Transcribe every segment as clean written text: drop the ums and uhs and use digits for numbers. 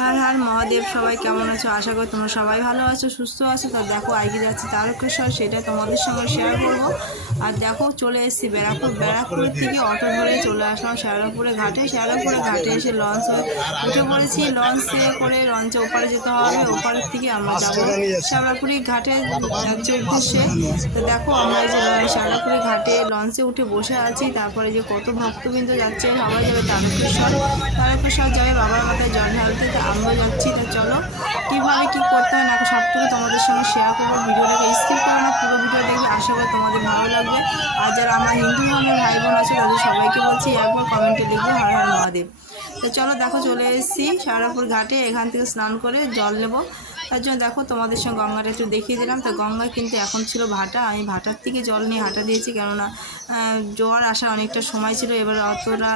হর হর মহাদেব। সবাই কেমন আছো? আশা করি তোমরা সবাই ভালো আছো, সুস্থ আছো। তা দেখো আজকে যাচ্ছি তারকেশ্বর, সেটা তোমাদের সঙ্গে শেয়ার করব। আর দেখো চলে এসেছি ব্যারাকপুরের থেকে অটো ধরে চলে আসলাম শ্যাওড়াপুরে ঘাটে এসে লঞ্চে উঠে পড়েছি। লঞ্চে ওপারে যেতে হবে, ওপারের থেকে আমরা যাবো শ্যাওড়াপুরি ঘাটে যাচ্ছে উদ্দেশ্যে। তো দেখো আমরা এই যে শ্যাওড়াপুরি ঘাটে লঞ্চে উঠে বসে আছি। তারপরে যে কত ভক্তবৃন্দ যাচ্ছে, সবাই যাবে তারকেশ্বর যাবে বাবার মাথায় জল ঢালতে। তো আমরা যাচ্ছি। তা চলো কীভাবে কী করতে হয় না সবটুকু তোমাদের সঙ্গে শেয়ার করবো। ভিডিওটাকে স্কিপ করো না, পুরো ভিডিও দেখবে, আশা করি তোমাদের ভালো লাগবে। আর যারা আমার হিন্দু ধর্মের ভাই বোন আছে তাদের সবাইকে বলছি একবার কমেন্টে লিখবে হর হর মহাদেব। তো চলো দেখো চলে এসেছি শ্যাওড়াপুর ঘাটে। এখান থেকে স্নান করে জল নেব। তার জন্য দেখো তোমাদের সঙ্গে গঙ্গাটা একটু দেখিয়ে দিলাম। তো গঙ্গায় কিন্তু এখন ছিল ভাটা, আমি ভাটার থেকে জল নিয়ে হাঁটা দিয়েছি, কেননা জোয়ার আসার অনেকটা সময় ছিল। এবার অতটা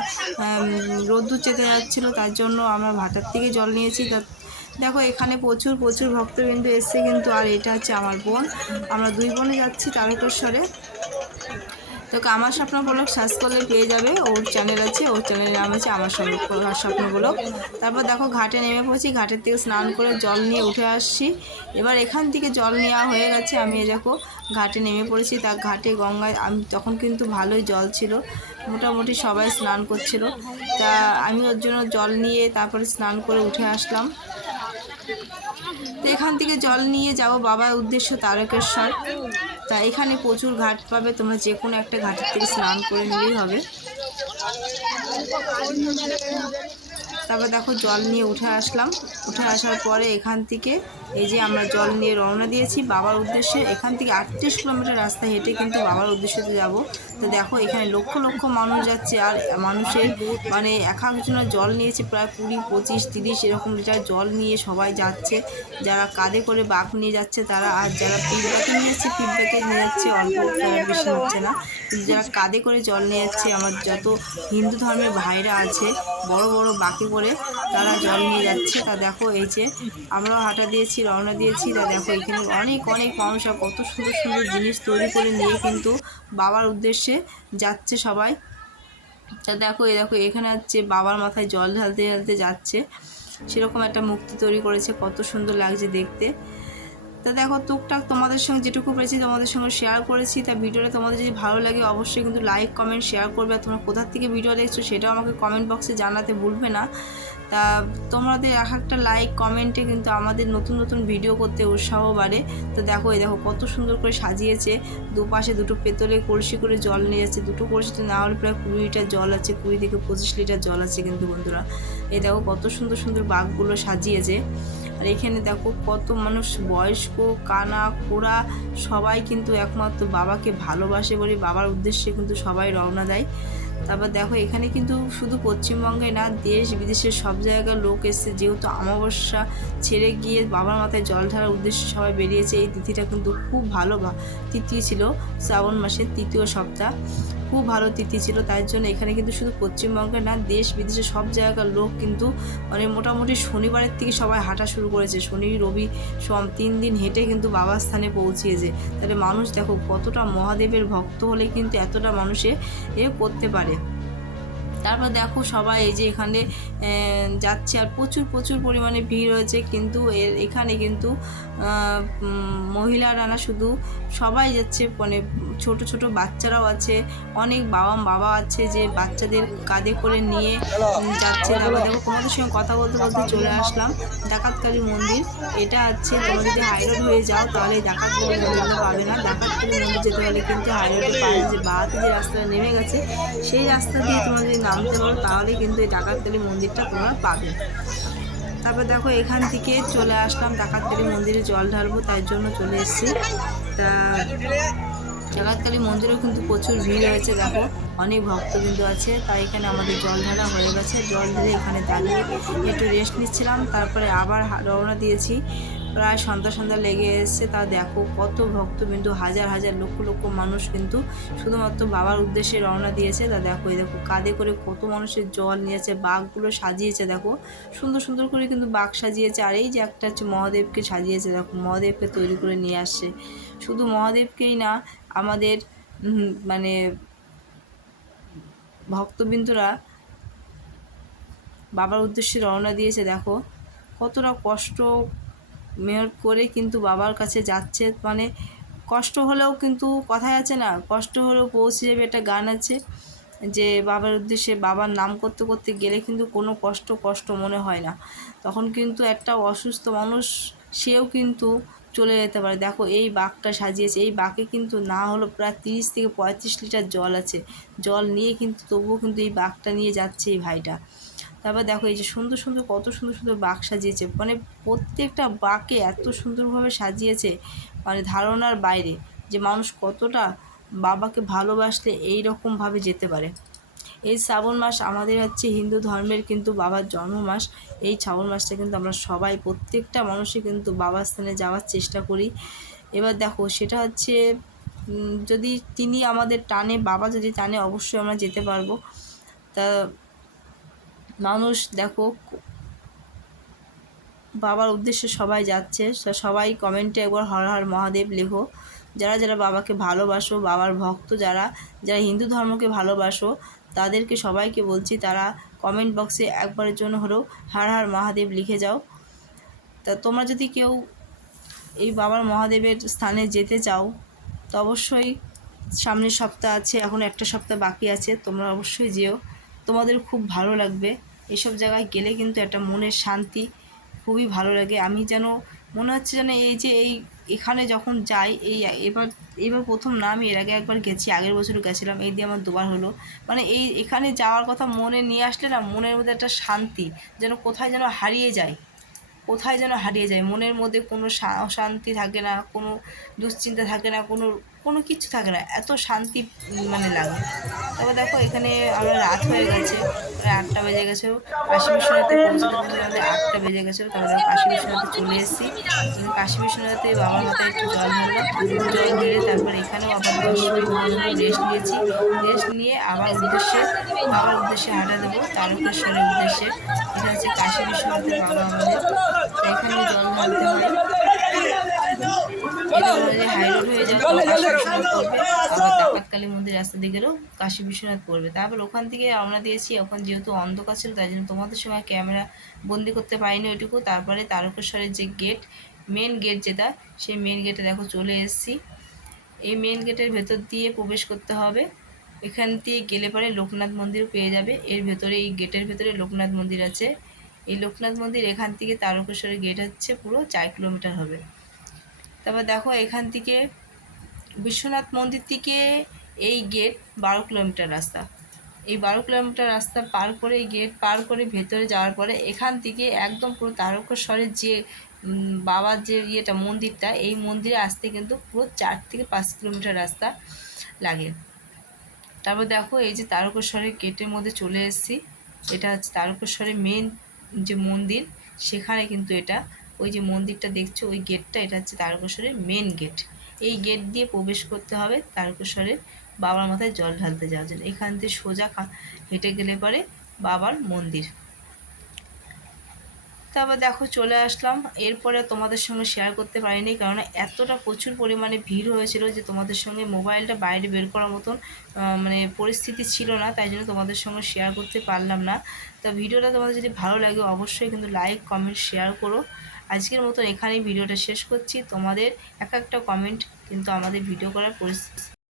রোদ্দুর চেতে যাচ্ছিলো, তার জন্য আমরা ভাটার থেকে জল নিয়েছি। তা দেখো এখানে প্রচুর ভক্তবৃন্দ এসছে কিন্তু। আর এটা হচ্ছে আমার বোন, আমরা দুই বোনে যাচ্ছি তারকেশ্বরে। তো আমার স্বপ্ন ব্লগ সার্চ করলে পেয়ে যাবে, ওর চ্যানেল আছে, ওর চ্যানেলের নাম আছে আমার স্বপ্ন ব্লগ। তারপর দেখো ঘাটে নেমে পড়ছি, ঘাটের থেকে স্নান করে জল নিয়ে উঠে আসছি। এবার এখান থেকে জল নেওয়া হয়ে গেছে, আমি দেখো ঘাটে নেমে পড়েছি। তা ঘাটে গঙ্গায় আমি তখন কিন্তু ভালোই জল ছিল, মোটামুটি সবাই স্নান করছিল। তা আমি ওর জন্য জল নিয়ে তারপরে স্নান করে উঠে আসলাম। তো এখান থেকে জল নিয়ে যাব বাবার উদ্দেশ্য তারকেশ্বর। তা এখানে প্রচুর ঘাট পাবে, তোমরা যে কোনো একটা ঘাটের থেকে স্নান করে নিলেই হবে। তারপর দেখো জল নিয়ে উঠে আসলাম। উঠে আসার পরে এখান থেকে এই যে আমরা জল নিয়ে রওনা দিয়েছি বাবার উদ্দেশ্যে। এখান থেকে 38 কিলোমিটার রাস্তা হেঁটে কিন্তু বাবার উদ্দেশ্যে যাব। তো দেখো এখানে লক্ষ মানুষ যাচ্ছে। আর মানুষের মানে এক একজনের জল নিয়েছে প্রায় 20, 25, 30 এরকম লিটার জল নিয়ে সবাই যাচ্ছে। যারা কাঁধে করে বাঁক নিয়ে যাচ্ছে তারা, আর যারা পিঠব্যাগে নিয়েছে পিঠব্যাগে নিয়ে যাচ্ছে, অল্প বেশি হচ্ছে না। কিন্তু যারা কাঁধে করে জল নিয়ে যাচ্ছে, আমার যত হিন্দু ধর্মের ভাইরা আছে বড় বড় বাঁকে করে তারা জল নিয়ে যাচ্ছে। তা দেখো এই যে আমরাও হাঁটা দিয়েছি, রওনা দিয়েছি। তা দেখো এখানে অনেক মানুষরা কত সুন্দর জিনিস তৈরি করে নিয়ে কিন্তু বাবার উদ্দেশ্যে যাচ্ছে সবাই। তা দেখো এখানে হচ্ছে বাবার মাথায় জল ঢালতে যাচ্ছে, সেরকম একটা মূর্তি তৈরি করেছে, কত সুন্দর লাগছে দেখতে। তা দেখো টুকটাক তোমাদের সঙ্গে যেটুকু পেরেছি তোমাদের সঙ্গে শেয়ার করেছি। তা ভিডিওটা তোমাদের যদি ভালো লাগে অবশ্যই কিন্তু লাইক কমেন্ট শেয়ার করবে। আর তোমরা কোথা থেকে ভিডিও দেখছো সেটাও আমাকে কমেন্ট বক্সে জানাতে ভুলবে না। তা তোমাদের এক একটা লাইক কমেন্টে কিন্তু আমাদের নতুন ভিডিও করতে উৎসাহ বাড়ে। তো দেখো দেখো কত সুন্দর করে সাজিয়েছে। দুপাশে দুটো পেতলে কলসি করে জল নিয়ে যাচ্ছে, দুটো কলসিতে না হলে প্রায় 20 লিটার জল আছে, 20 থেকে 25 লিটার জল আছে কিন্তু বন্ধুরা। এই দেখো কত সুন্দর বাঘগুলো সাজিয়েছে। আর এখানে দেখো কত মানুষ, বয়স্ক কানা খোড়া সবাই কিন্তু একমাত্র বাবাকে ভালোবাসে বলে বাবার উদ্দেশ্যে কিন্তু সবাই রওনা দেয়। তারপর দেখো এখানে কিন্তু শুধু পশ্চিমবঙ্গে না, দেশ বিদেশের সব জায়গার লোক এসছে, যেহেতু অমাবস্যা ছেড়ে গিয়ে বাবার মাথায় জল ঢালার উদ্দেশ্যে সবাই বেরিয়েছে। এই তিথিটা কিন্তু খুব ভালো তিথি ছিল, শ্রাবণ মাসের 3য় সপ্তাহ, খুব ভালো তিথি ছিল। তাই জন্য এখানে কিন্তু শুধু পশ্চিমবঙ্গে না, দেশ বিদেশের সব জায়গার লোক কিন্তু মানে মোটামুটি শনিবারের থেকে সবাই হাঁটা শুরু করেছে। শনি রবি সোম 3 দিন হেঁটে কিন্তু বাবার স্থানে পৌঁছিয়েছে। তাহলে মানুষ দেখো কতটা মহাদেবের ভক্ত হলে কিন্তু এতটা মানুষে করতে পারে। তারপর দেখো সবাই এই যে এখানে যাচ্ছে, আর প্রচুর পরিমাণে ভিড় হয়েছে। কিন্তু এখানে কিন্তু মহিলারা না শুধু, সবাই যাচ্ছে, মানে ছোট বাচ্চারাও আছে, অনেক বাবা আছে যে বাচ্চাদের কাঁধে করে নিয়ে যাচ্ছে। তারপর দেখো তোমাদের সঙ্গে কথা বলতে চলে আসলাম ডাকাতকালী মন্দির। এটা হচ্ছে তোমরা যদি হাইরোড হয়ে যাও তাহলে ডাকাতকালী মন্দিরটা পাবে না। ডাকাতকালী মন্দির যেতে হলে কিন্তু হাইরোডের পাশে যে বাঁহাতে যে রাস্তাটা নেমে গেছে সেই রাস্তা দিয়ে তোমরা যদি নামতে পারো তাহলে কিন্তু এই ডাকাতকালী মন্দিরটা তোমরা পাবে। তারপর দেখো এখান থেকে চলে আসলাম ডাকাতকালী মন্দিরে জল ঢালবো, তাই জন্য চলে এসেছি। তা ডাকাতকালী মন্দিরেও কিন্তু প্রচুর ভিড় হয়েছে, দেখো অনেক ভক্তবৃন্দ আছে। তাই এখানে আমাদের জল ঢালা হয়ে গেছে, জল ঢেলে এখানে দাঁড়িয়ে একটু রেস্ট নিচ্ছিলাম। তারপরে আবার রওনা দিয়েছি, প্রায় সন্ধ্যা লেগে এসছে। তা দেখো কত ভক্তবৃন্দ, হাজার লক্ষ মানুষ কিন্তু শুধুমাত্র বাবার উদ্দেশ্যে রওনা দিয়েছে। তা দেখো দেখো কাঁধে করে কত মানুষের জল নিয়েছে, বাঘগুলো সাজিয়েছে, দেখো সুন্দর করে কিন্তু বাঘ সাজিয়েছে। আর এই যে একটা হচ্ছে মহাদেবকে সাজিয়েছে, দেখো মহাদেবকে তৈরি করে নিয়ে আসছে। শুধু মহাদেবকেই না, আমাদের মানে ভক্তবৃন্দরা বাবার উদ্দেশ্যে রওনা দিয়েছে। দেখো কতটা কষ্ট মেহনত করে কিন্তু বাবার কাছে যাচ্ছে। মানে কষ্ট হলেও কিন্তু কথায় আছে না, কষ্ট হলেও পৌঁছে যাবে, একটা গান আছে যে বাবার উদ্দেশ্যে বাবার নাম করতে করতে গেলে কিন্তু কোনো কষ্ট মনে হয় না। তখন কিন্তু একটা অসুস্থ মানুষ সেও কিন্তু চলে যেতে পারে। দেখো এই বাঁকটা সাজিয়েছে, এই বাঁকে কিন্তু না হলো প্রায় 30 থেকে 35 লিটার জল আছে। জল নিয়ে কিন্তু তবুও কিন্তু এই বাঁকটা নিয়ে যাচ্ছে এই ভাইটা। তারপর দেখো এই যে সুন্দর সুন্দর, কত সুন্দর সুন্দর বাঁক সাজিয়েছে, মানে প্রত্যেকটা বাঁকে এত সুন্দরভাবে সাজিয়েছে, মানে ধারণার বাইরে যে মানুষ কতটা বাবাকে ভালোবাসলে এই রকমভাবে যেতে পারে। এই শ্রাবণ মাস আমাদের হচ্ছে হিন্দু ধর্মের কিন্তু বাবার জন্ম মাস। এই শ্রাবণ মাসটা কিন্তু আমরা সবাই, প্রত্যেকটা মানুষই কিন্তু বাবার স্থানে যাওয়ার চেষ্টা করি। এবার দেখো সেটা হচ্ছে যদি তিনি আমাদের টানে, বাবা যদি টানে, অবশ্যই আমরা যেতে পারবো। তা মানুষ দেখো বাবার উদ্দেশ্যে সবাই যাচ্ছে, সবাই কমেন্টে একবার হর হর মহাদেব লেখো। যারা যারা বাবাকে ভালোবাসো, বাবার ভক্ত যারা যারা হিন্দু ধর্মকে ভালোবাসো, তাদেরকে সবাইকে বলছি তারা কমেন্ট বক্সে একবারের জন্য হলেও হর হর মহাদেব লিখে যাও। তা তোমরা যদি কেউ এই বাবার মহাদেবের স্থানে যেতে চাও তো অবশ্যই সামনের সপ্তাহ আছে, এখন একটা সপ্তাহ বাকি আছে, তোমরা অবশ্যই যেও, তোমাদের খুব ভালো লাগবে। এসব জায়গায় গেলে কিন্তু একটা মনের শান্তি খুবই ভালো লাগে। আমি যেন মনে হচ্ছে যেন এই যে এখানে যখন যাই, এবার প্রথম না, আমি এর আগে একবার গেছি, আগের বছরও গেছিলাম, এই দিয়ে আমার দুবার হলো। মানে এখানে যাওয়ার কথা মনে নিয়ে আসলে না, মনের মধ্যে একটা শান্তি যেন কোথায় যেন হারিয়ে যায়, মনের মধ্যে কোনো অশান্তি থাকে না, কোনো দুশ্চিন্তা থাকে না, কোনো কিছু থাকে না, এত শান্তি মানে লাগে। তারপর দেখো এখানে আমরা রাত হয়ে গেছে, প্রায় 8টা বেজে গেছে, কাশী বিশ্বনাথে পৌঁছাতে পৌঁছাতে আমাদের 8টা বেজে গেছিলো। তারপরে কাশী বিশ্বনাথে চলে এসেছি। কাশী বিশ্বনাথে বাবার মাথায় একটু জল ঢাললাম, জল ঢেলে তারপর এখানেও আবার 10 মিনিট রেস্ট নিয়েছি। রেস্ট নিয়ে বাবার উদ্দেশ্যে হাঁটা দেবো, তারকেশ্বরের উদ্দেশ্যে। এটা হচ্ছে কাশী বিশ্বনাথের বাবা আমাদের, তো এখানে জল ঢালতে হয়। এটা অনুযায়ী হাইরোড হয়ে যাবে, কাশী বিশ্বনাথ পড়বে, আবার ডাকাতকালী মন্দির রাস্তা দিয়ে গেলেও কাশী বিশ্বনাথ পড়বে। তারপর ওখান থেকে রওনা দিয়েছি। ওখান যেহেতু অন্ধকার ছিল তাই জন্য তোমাদের সঙ্গে ক্যামেরা বন্দি করতে পারিনি ওইটুকু। তারপরে তারকেশ্বরের যে গেট, মেন গেট যেটা, সেই মেন গেটে দেখো চলে এসেছি। এই মেন গেটের ভেতর দিয়ে প্রবেশ করতে হবে। এখান দিয়ে গেলে পরে লোকনাথ মন্দির পেয়ে যাবে। এর ভেতরে, এই গেটের ভেতরে লোকনাথ মন্দির আছে। এই লোকনাথ মন্দির এখান থেকে তারকেশ্বরের গেট হচ্ছে পুরো 4 কিলোমিটার হবে। তারপর দেখো এখান থেকে বিশ্বনাথ মন্দির থেকে এই গেট 12 কিলোমিটার রাস্তা। এই 12 কিলোমিটার রাস্তা পার করে, এই গেট পার করে ভেতরে যাওয়ার পরে এখান থেকে একদম পুরো তারকেশ্বরের যে বাবার যে মন্দিরটা, এই মন্দিরে আসতে কিন্তু পুরো 4 থেকে 5 কিলোমিটার রাস্তা লাগে। তারপর দেখো এই যে তারকেশ্বরের গেটের মধ্যে চলে এসেছি। এটা হচ্ছে তারকেশ্বরের মেন যে মন্দির, সেখানে কিন্তু এটা, ওই যে মন্দিরটা দেখছো ওই গেটটা, এটা হচ্ছে তারকেশ্বরের মেন গেট। এই গেট দিয়ে প্রবেশ করতে হবে তারকেশ্বরের বাবার মাথায় জল ঢালতে যাওয়ার জন্য। এখান থেকে সোজা হেঁটে গেলে পরে বাবার মন্দির। তারপর দেখো চলে আসলাম। এরপরে তোমাদের সঙ্গে শেয়ার করতে পারিনি, কারণ এতটা প্রচুর পরিমাণে ভিড় হয়েছিল যে তোমাদের সঙ্গে মোবাইলটা বাইরে বের করার মতন মানে পরিস্থিতি ছিল না, তাই জন্য তোমাদের সঙ্গে শেয়ার করতে পারলাম না। তো ভিডিওটা তোমাদের যদি ভালো লাগে অবশ্যই কিন্তু লাইক কমেন্ট শেয়ার করো। আজকের মতন এখানেই ভিডিওটা শেষ করছি। তোমাদের একটা কমেন্ট কিন্তু আমাদের ভিডিও করার